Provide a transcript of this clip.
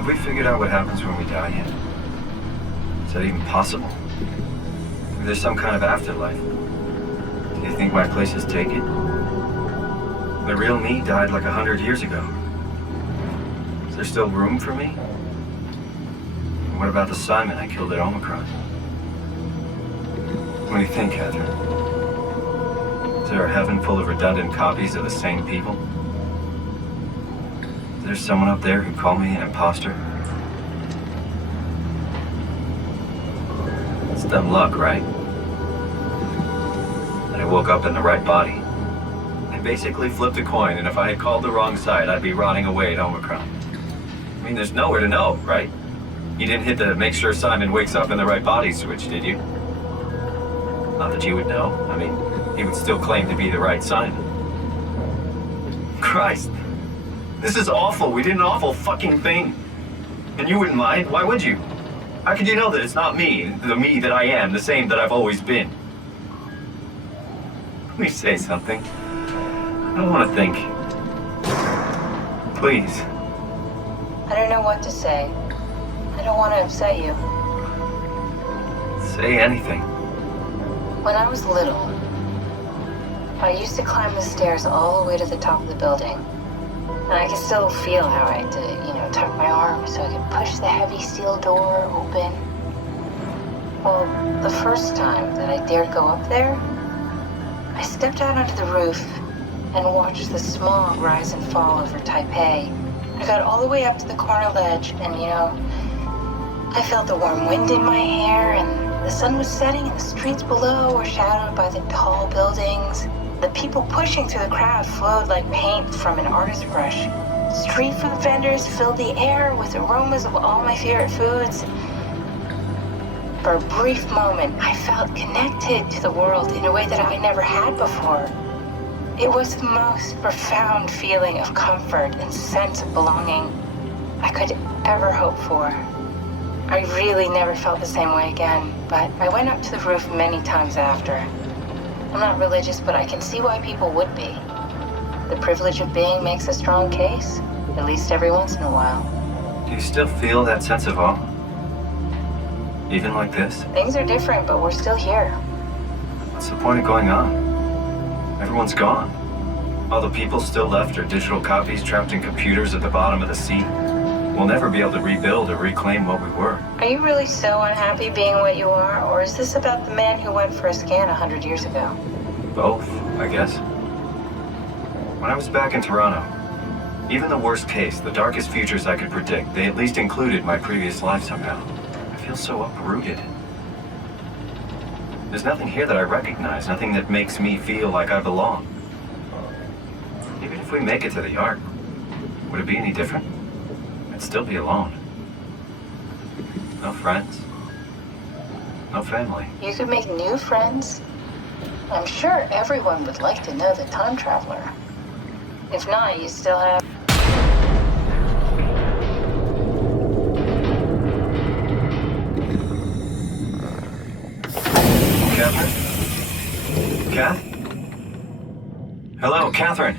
Have we figured out what happens when we die yet? Is that even possible? If there's some kind of afterlife, do you think my place is taken? The real me died like 100 years ago. Is there still room for me? And what about the Simon I killed at Omicron? What do you think, Catherine? Is there a heaven full of redundant copies of the same people? Is there someone up there who called me an imposter? It's dumb luck, right? That I woke up in the right body. I basically flipped a coin, and if I had called the wrong side, I'd be rotting away at Omicron. I mean, there's nowhere to know, right? You didn't hit the make sure Simon wakes up in the right body switch, did you? Not that you would know. I mean, he would still claim to be the right Simon. Christ. This is awful. We did an awful fucking thing. And you wouldn't mind? Why would you? How could you know that it's not me, the me that I am, the same that I've always been? Please say something. I don't want to think. Please. I don't know what to say. I don't want to upset you. Say anything. When I was little, I used to climb the stairs all the way to the top of the building. And I can still feel how I had to, tuck my arm so I could push the heavy steel door open. Well, the first time that I dared go up there, I stepped out onto the roof and watched the smog rise and fall over Taipei. I got all the way up to the corner ledge and, I felt the warm wind in my hair and the sun was setting and the streets below were shadowed by the tall buildings. The people pushing through the crowd flowed like paint from an artist's brush. Street food vendors filled the air with aromas of all my favorite foods. For a brief moment, I felt connected to the world in a way that I never had before. It was the most profound feeling of comfort and sense of belonging I could ever hope for. I really never felt the same way again, but I went up to the roof many times after. I'm not religious, but I can see why people would be. The privilege of being makes a strong case, at least every once in a while. Do you still feel that sense of awe? Even like this? Things are different, but we're still here. What's the point of going on? Everyone's gone. All the people still left are digital copies trapped in computers at the bottom of the sea. We'll never be able to rebuild or reclaim what we were. Are you really so unhappy being what you are, or is this about the man who went for a scan 100 years ago? Both, I guess. When I was back in Toronto, even the worst case, the darkest futures I could predict, they at least included my previous life somehow. I feel so uprooted. There's nothing here that I recognize, nothing that makes me feel like I belong. Even if we make it to the Ark, would it be any different? I'd still be alone. No friends. No family. You could make new friends. I'm sure everyone would like to know the time traveler. If not, you still have... Catherine? Kath? Hello, Catherine.